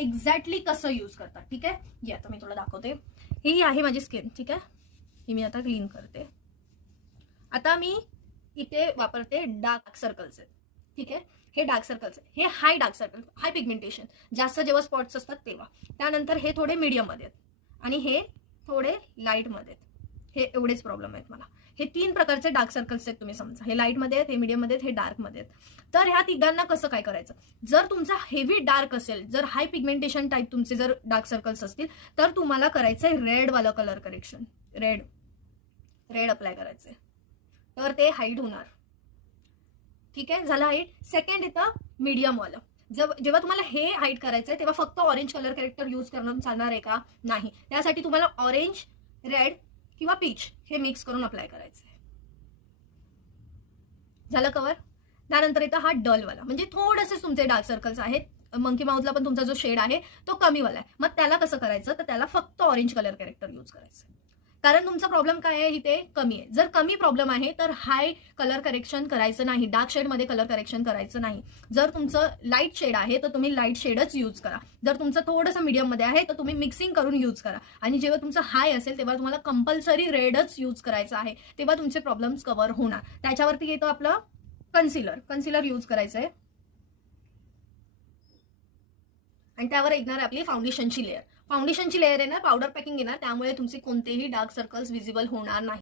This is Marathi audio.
एक्झॅक्टली कसं यूज करतात. ठीक आहे, ये आता मी तुला दाखवते. ही आहे माझी स्किन. ठीक आहे, ही मी आता क्लीन करते. आता मी इथे वापरते डार्क सर्कल्स. ठीक आहे, हे डार्क सर्कल्स हे हाय डार्क सर्कल, हाय पिगमेंटेशन, जास्त जेव्हा स्पॉट्स असतात तेव्हा. त्यानंतर हे थोडे मीडियम मध्ये आहेत आणि हे थोडे लाईट मध्ये आहेत. हे एवढेच प्रॉब्लेम आहेत मला. हे 3 प्रकारचे डार्क सर्कल्स आहेत, तुम्ही समजा. हे लाईट मध्ये आहेत, हे मीडियम मध्ये आहेत, हे डार्क मध्ये आहेत. तर ह्या तिघांना कसं काय करायचं? जर तुमचा हेवी डार्क असेल, जर हाय पिगमेंटेशन टाईप तुमचे जर डार्क सर्कल्स असतील, तर तुम्हाला करायचंय रेड वाला कलर करेक्शन. रेड अप्लाय करायचंय, तर ते हाईड होणार. ठीक आहे, झालं हाईड. सेकंड येतं मीडियम वालं. जेव्हा तुम्हाला हे हाईड करायचंय तेव्हा फक्त ऑरेंज कलर करेक्टर यूज करणं चालणार आहे का? नाही. त्यासाठी तुम्हाला ऑरेंज, रेड किंवा पीच हे मिक्स करून अप्लाय करायचंय. झालं कव्हर. त्यानंतर येतं हा डल वाला, म्हणजे थोडेसे तुमचे डार्क सर्कल्स आहेत. मंकी माउथला पण तुमचा जो शेड आहे तो कमी वाला आहे. मग त्याला कसं करायचं? तर त्याला फक्त ऑरेंज कलर करेक्टर यूज करायचं. कारण तुमचा प्रॉब्लेम काय आहे? इथे कमी आहे. जर कमी प्रॉब्लेम आहे तर हाय कलर करेक्शन करायचं नाही, डार्क शेडमध्ये कलर करेक्शन करायचं नाही. जर तुमचं लाईट शेड आहे तर तुम्ही लाईट शेडच यूज करा. जर तुमचं थोडंसं मीडियममध्ये आहे तर तुम्ही मिक्सिंग करून यूज करा. आणि जेव्हा तुमचं हाय असेल तेव्हा तुम्हाला कंपल्सरी रेडच यूज करायचं आहे, तेव्हा तुमचे प्रॉब्लेम्स कव्हर होणार. त्याच्यावरती येतो आपलं कन्सिलर यूज करायचं आहे. आणि त्यावर येणार आपली फाउंडेशनची लेअर आहे ना, पावडर पॅकिंग येणार, त्यामुळे तुमचे कोणतेही डार्क सर्कल्स विजिबल होणार नाही.